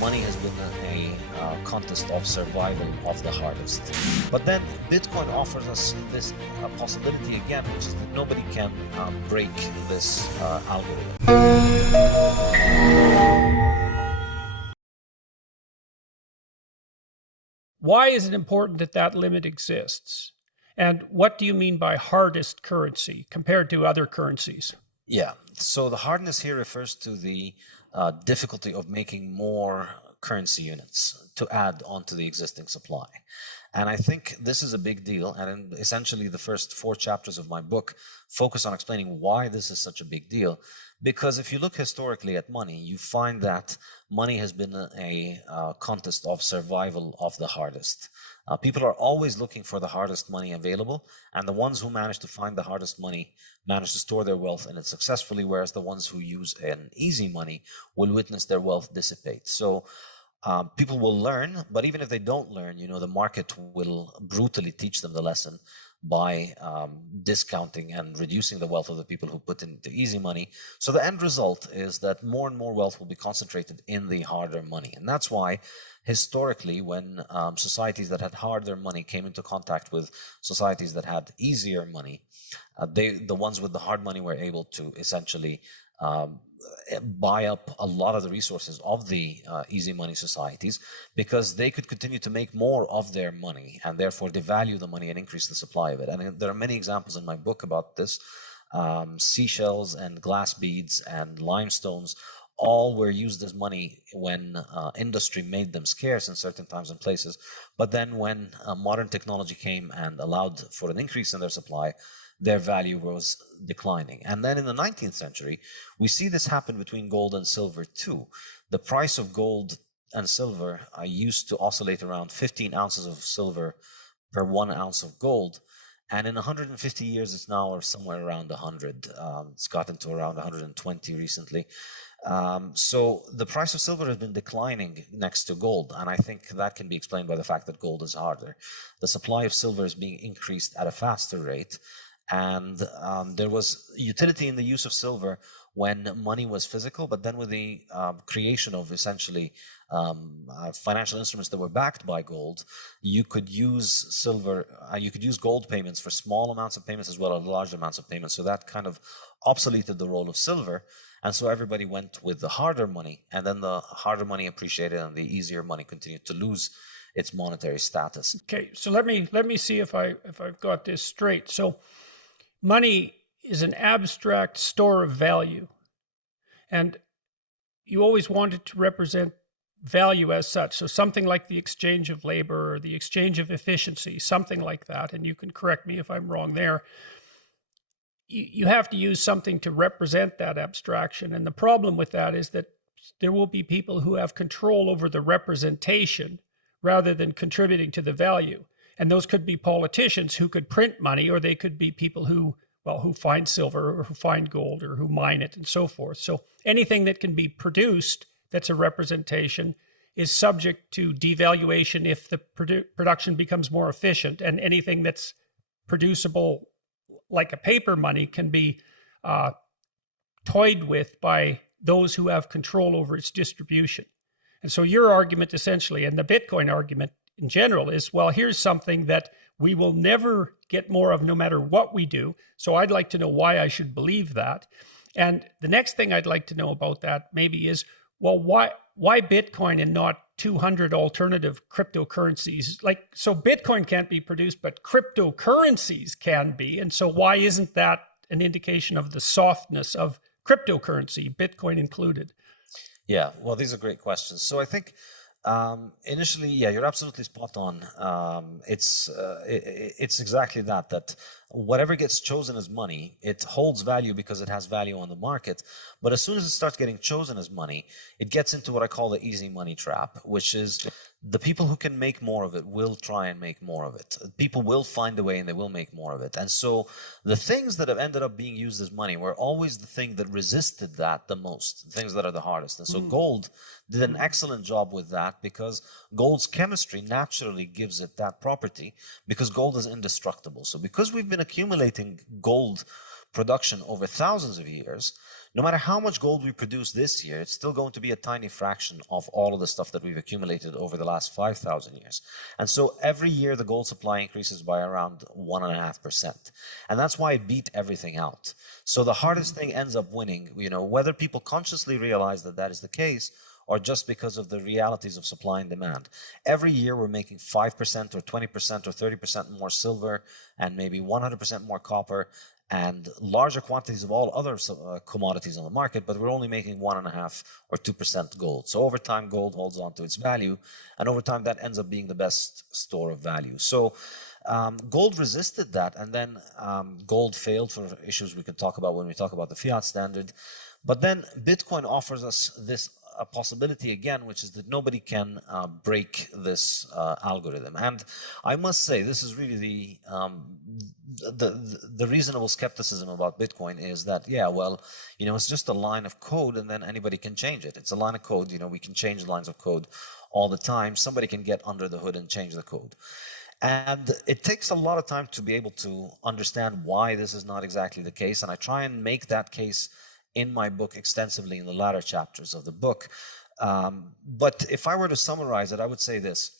money has been a contest of survival of the hardest. But then Bitcoin offers us this possibility again, which is that nobody can break this algorithm. Why is it important that that limit exists? And what do you mean by hardest currency compared to other currencies? Yeah, so the hardness here refers to the difficulty of making more currency units to add onto the existing supply. And I think this is a big deal. And essentially, the first 4 chapters of my book focus on explaining why this is such a big deal. Because if you look historically at money, you find that money has been a contest of survival of the hardest. People are always looking for the hardest money available, and the ones who manage to find the hardest money manage to store their wealth in it successfully, whereas the ones who use an easy money will witness their wealth dissipate. So people will learn, but even if they don't learn, the market will brutally teach them the lesson by discounting and reducing the wealth of the people who put into easy money. So the end result is that more and more wealth will be concentrated in the harder money. And that's why historically, when societies that had harder money came into contact with societies that had easier money, the ones with the hard money were able to essentially buy up a lot of the resources of the easy money societies, because they could continue to make more of their money and therefore devalue the money and increase the supply of it. And there are many examples in my book about this. Seashells and glass beads and limestones all were used as money when industry made them scarce in certain times and places. But then when modern technology came and allowed for an increase in their supply, their value was declining. And then in the 19th century, we see this happen between gold and silver too. The price of gold and silver used to oscillate around 15 ounces of silver per 1 ounce of gold. And in 150 years, it's now somewhere around 100. It's gotten to around 120 recently. So the price of silver has been declining next to gold, and I think that can be explained by the fact that gold is harder. The supply of silver is being increased at a faster rate, and there was utility in the use of silver when money was physical, but then with the creation of essentially financial instruments that were backed by gold, you could use silver, you could use gold payments for small amounts of payments as well as large amounts of payments. So that kind of obsoleted the role of silver. And so everybody went with the harder money, and then the harder money appreciated and the easier money continued to lose its monetary status. Okay, so let me see if I've got this straight. So money is an abstract store of value, and you always wanted to represent value as such. So something like the exchange of labor or the exchange of efficiency, something like that. And you can correct me if I'm wrong there. You have to use something to represent that abstraction. And the problem with that is that there will be people who have control over the representation rather than contributing to the value. And those could be politicians who could print money, or they could be people who find silver or who find gold or who mine it and so forth. So anything that can be produced that's a representation is subject to devaluation if the production becomes more efficient, and anything that's producible like a paper money can be toyed with by those who have control over its distribution. And so your argument essentially, and the Bitcoin argument in general, is, well, here's something that we will never get more of no matter what we do. So I'd like to know why I should believe that. And the next thing I'd like to know about that maybe is, well, why Bitcoin and not 200 alternative cryptocurrencies? So Bitcoin can't be produced, but cryptocurrencies can be. And so why isn't that an indication of the softness of cryptocurrency, Bitcoin included? Yeah, well, these are great questions. So I think initially, yeah, you're absolutely spot on. It's exactly that whatever gets chosen as money, it holds value because it has value on the market. But as soon as it starts getting chosen as money, it gets into what I call the easy money trap, which is the people who can make more of it will try and make more of it. People will find a way and they will make more of it. And so the things that have ended up being used as money were always the thing that resisted that the most, the things that are the hardest. And so gold did an excellent job with that, because gold's chemistry naturally gives it that property, because gold is indestructible. So because we've been accumulating gold production over thousands of years, no matter how much gold we produce this year, it's still going to be a tiny fraction of all of the stuff that we've accumulated over the last 5,000 years. And so every year the gold supply increases by around 1.5%. And that's why it beat everything out. So the hardest thing ends up winning, whether people consciously realize that that is the case or just because of the realities of supply and demand. Every year we're making 5% or 20% or 30% more silver and maybe 100% more copper and larger quantities of all other commodities on the market, but we're only making 1.5 or 2% gold. So over time, gold holds on to its value, and over time that ends up being the best store of value. So gold resisted that, and then gold failed for issues we can talk about when we talk about the fiat standard. But then Bitcoin offers us this a possibility again, which is that nobody can break this algorithm. And I must say, this is really the reasonable skepticism about Bitcoin is that, it's just a line of code and then anybody can change it. It's a line of code, we can change lines of code all the time. Somebody can get under the hood and change the code. And it takes a lot of time to be able to understand why this is not exactly the case. And I try and make that case in my book extensively in the latter chapters of the book. But if I were to summarize it, I would say this.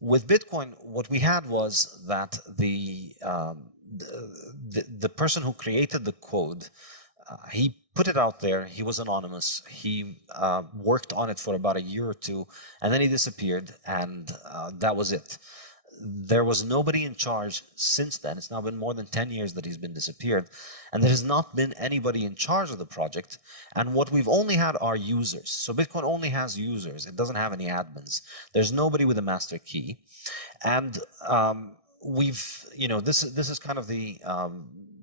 With Bitcoin, what we had was that the person who created the code, he put it out there. He was anonymous. He worked on it for about a year or two, and then he disappeared, and that was it. There was nobody in charge since then. It's now been more than 10 years that he's been disappeared. And there has not been anybody in charge of the project. And what we've only had are users. So Bitcoin only has users. It doesn't have any admins. There's nobody with a master key. And this is kind of the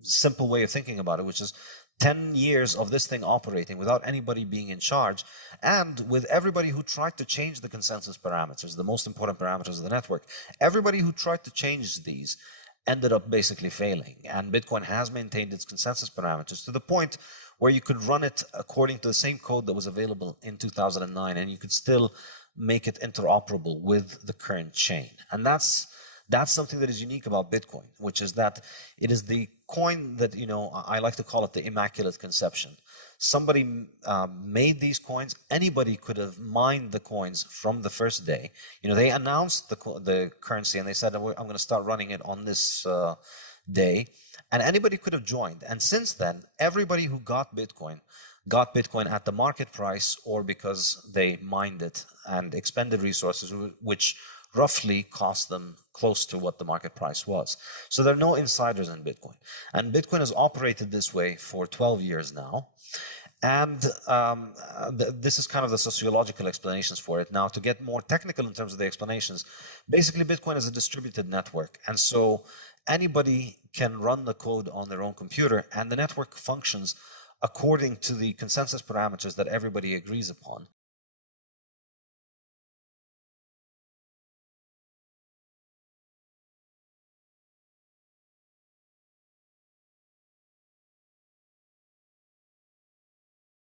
simple way of thinking about it, which is 10 years of this thing operating without anybody being in charge, and with everybody who tried to change the consensus parameters, the most important parameters of the network, everybody who tried to change these ended up basically failing. And Bitcoin has maintained its consensus parameters to the point where you could run it according to the same code that was available in 2009, and you could still make it interoperable with the current chain. And that's something that is unique about Bitcoin, which is that it is the coin that, I like to call it the Immaculate Conception. Somebody made these coins. Anybody could have mined the coins from the first day. They announced the currency and they said, I'm going to start running it on this day. And anybody could have joined. And since then, everybody who got Bitcoin at the market price or because they mined it and expended resources, which roughly cost them close to what the market price was. So there are no insiders in Bitcoin. And Bitcoin has operated this way for 12 years now. And this is kind of the sociological explanations for it. Now, to get more technical in terms of the explanations, basically Bitcoin is a distributed network. And so anybody can run the code on their own computer, and the network functions according to the consensus parameters that everybody agrees upon.